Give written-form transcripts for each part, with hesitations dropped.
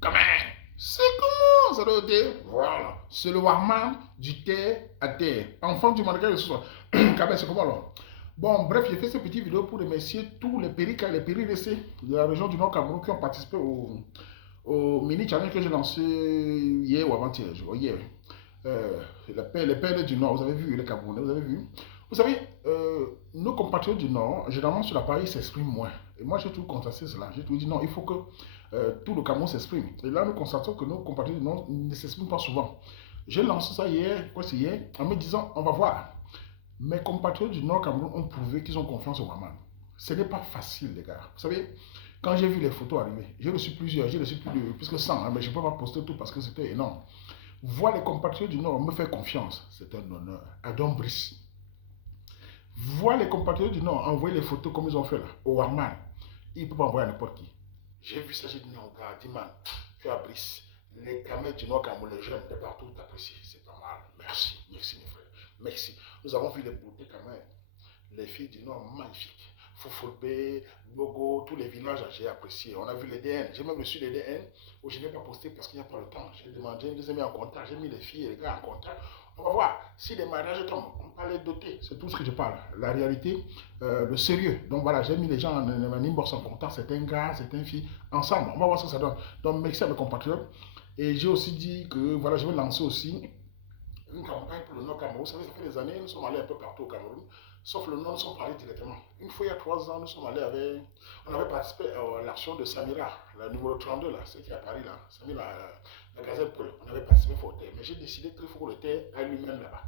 Comment? C'est comment ça doit être? Voilà. C'est le Warman du terre à terre. Enfant du Madagascar ce soir. Kabé, c'est comment alors? Bon, bref, j'ai fait cette petite vidéo pour remercier tous les périressés de la région du Nord Cameroun qui ont participé au mini challenge que j'ai lancé hier ou avant-hier. Hier. Les pères du Nord, vous avez vu, les Camerounais, vous avez vu. Vous savez, nos compatriotes du Nord, généralement sur l'appareil, s'expriment moins. Et moi, j'ai tout contrasté cela. J'ai tout dit non, il faut que tout le Cameroun s'exprime. Et là, nous constatons que nos compatriotes du Nord ne s'expriment pas souvent. J'ai lancé ça hier, quoi c'est hier, en me disant, on va voir. Mes compatriotes du Nord Cameroun ont prouvé qu'ils ont confiance au Waman. Ce n'est pas facile, les gars. Vous savez, quand j'ai vu les photos arriver, j'ai reçu plusieurs, j'ai reçu plus que 100, hein, mais je ne peux pas poster tout parce que c'était énorme. Voir les compatriotes du Nord me faire confiance, c'est un honneur. Adam Brice. Voir les compatriotes du Nord envoyer les photos comme ils ont fait là, au Warman, il ne peut pas envoyer à n'importe qui. J'ai vu ça, j'ai dit non, gars, dis man, tu as Brice. Les caméras du Nord Cameroun, les jeunes de partout t'apprécient, c'est pas mal. Merci, merci mes frères, merci. Nous avons vu les beautés quand même. Les filles du Nord magnifiques. Foufoulbé, Bogo, tous les villages, j'ai apprécié. On a vu les DN. J'ai même reçu les DN où je n'ai pas posté parce qu'il n'y a pas le temps. J'ai demandé, je les ai mis en contact. J'ai mis les filles et les gars en contact. On va voir si les mariages tombent. On peut les doter. C'est tout ce que je parle. La réalité, le sérieux. Donc voilà, j'ai mis les gens en inbox en contact. C'est un gars, c'est une fille. Ensemble, on va voir ce que ça donne. Donc merci à mes compatriotes. Et j'ai aussi dit que voilà, je vais lancer aussi une campagne pour le Nord Cameroun. Vous savez, ça fait des années, nous sommes allés un peu partout au Cameroun, sauf le Nord, nous sommes allés directement. Une fois, il y a 3 ans, nous sommes allés avec. On avait participé à l'action de Samira, la numéro 32, là, celle qui est à Paris, là. Samira, la Gazette Pôle. On avait participé pour le terre. Mais j'ai décidé qu'il faut que le terre aille lui-même là-bas.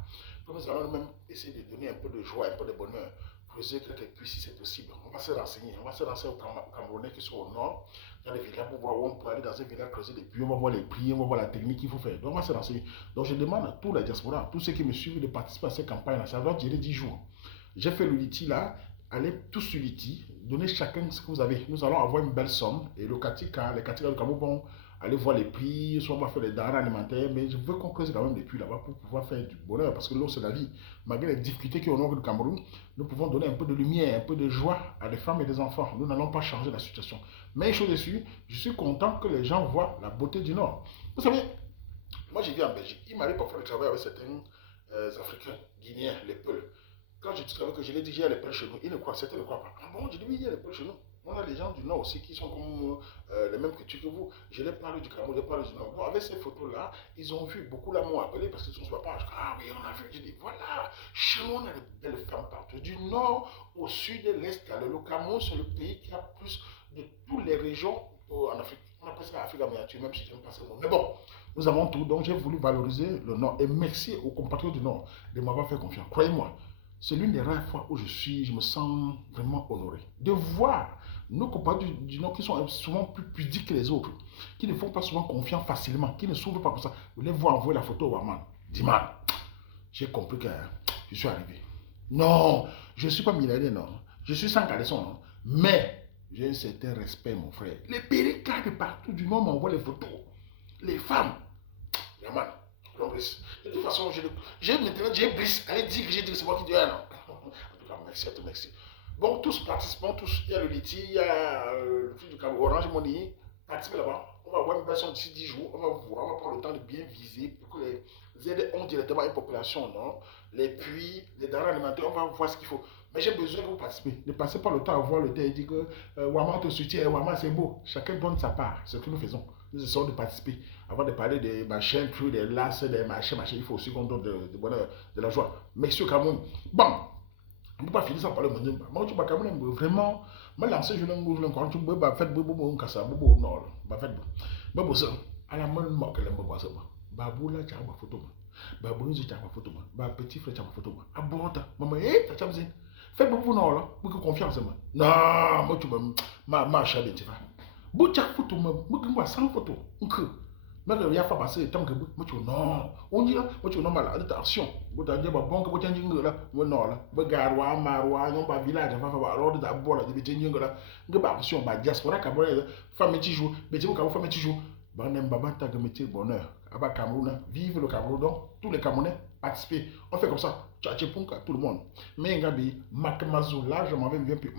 Donc, nous allons même essayer de donner un peu de joie, un peu de bonheur pour essayer que puisse, si c'est possible. On va se renseigner. On va se renseigner aux Camerounais qui sont au nord, dans les villages, pour voir où on peut aller dans ces villages, creuser des puits, on va voir les prix, on va voir la technique qu'il faut faire. Donc, on va se renseigner. Donc, je demande à tous les diasporas, tous ceux qui me suivent, de participer à cette campagne-là. Ça va durer 10 jours. J'ai fait le liti là. Allez tous sur liti. Donnez chacun ce que vous avez. Nous allons avoir une belle somme. Et le Katika, les Katika du Cameroun vont aller voir les prix. Soit on va faire les denrées alimentaires. Mais je veux qu'on creuse quand même des puits là-bas pour pouvoir faire du bonheur. Parce que l'eau, c'est la vie. Malgré les difficultés qu'il y a au nord du Cameroun, nous pouvons donner un peu de lumière, un peu de joie à des femmes et des enfants. Nous n'allons pas changer la situation. Mais une chose est sûre, je suis content que les gens voient la beauté du Nord. Vous savez, moi, j'ai vu en Belgique. Il m'arrive parfois de travailler avec certains Africains, Guinéens, les Peuls. Quand je discute avec eux, je les dis, il y a les Peuls chez nous. Ils ne croient, certains ne croient pas. Ah bon, je dis, oui, il y a les Peuls chez nous. On a des gens du Nord aussi qui sont comme les mêmes cultures que vous. Je les parle du Cameroun, je les parle du Nord. Bon, avec ces photos-là, ils ont vu, beaucoup là m'ont appelé parce qu'ils sont sur la page. Ah oui, on a vu. Je dis, voilà, chez nous, on a de belles femmes partout. Du Nord au Sud et l'Est. Le Cameroun, c'est le pays qui a plus de toutes les régions en Afrique. On appelle ça l'Afrique en miniature, même si je n'aime pas ce mot. Mais bon, nous avons tout, donc j'ai voulu valoriser le Nord. Et merci aux compatriotes du Nord de m'avoir fait confiance. Croyez-moi, c'est l'une des rares fois où je me sens vraiment honoré. De voir nos compatriotes du Nord qui sont souvent plus pudiques que les autres, qui ne font pas souvent confiance facilement, qui ne s'ouvrent pas comme ça. Vous les voir envoyer la photo au Waman. Dis-moi, j'ai compris que je suis arrivé. Non, je ne suis pas milliardaire, non. Je suis sans caleçon, non. Mais j'ai un certain respect, mon frère. Les péricats de partout du monde m'envoient les photos. Les femmes. Yaman. De toute façon, j'ai maintenant, j'ai Brice. Allez dire que j'ai dit que c'est moi qui dis, ah non. En tout cas, merci à tous, merci. Bon, tous participants, tous, il y a le Liti, il y a le truc du Cameroun, Orange Money, participez là-bas. On va avoir une version d'ici 10 jours, on va voir, on va prendre le temps de bien viser pour que les aides ont directement une population, non? Les puits, les denrées alimentaires, on va voir ce qu'il faut. Mais j'ai besoin que vous participez. Ne passez pas le temps à voir le thé et dire que Waman te soutient, Waman c'est beau. Chacun donne sa part, c'est ce que nous faisons. Nous essayons de participer. Avant de parler des machins, des lasses, des machins, il faut aussi qu'on donne de bonheur, de la joie. Merci au Cameroun. Bon, on ne peut pas finir sans parler de mon moi, tu vas Cameroun, vraiment, me lancer, je l'ai encore, tu peux faire bobo, kasa, bobo, non, bah, faites bobo, ça, à la main, moi, que l'aime, bobo, ça, babou, là, tu as ma photo, babou, tu as ma photo, bah, petit frère, tu as ma photo, abonda, maman, tu as besoin. Faites bobo, non, là, pour que confiance, moi. Non, moi, tu ma chabine, tu vas. Boucha photo, moi, sans photo, mais il y a pas passé tant que moi tu non on dit là moi tu non mal attention vous t'as dit bah bon que vous t'as dit là moi non là ba garwa marwa non ba village va fa ba road da bola de t'as dit là nga ba option ba diaspora ka bola femme ti jour mais tu ka femme ti jour ba nem ba ta que métier bonheur aba Cameroun vive le Cameroun donc tous les Camerounais participent on fait comme ça tu as tout le monde mais ngabi makmazu là je m'en vais bien puis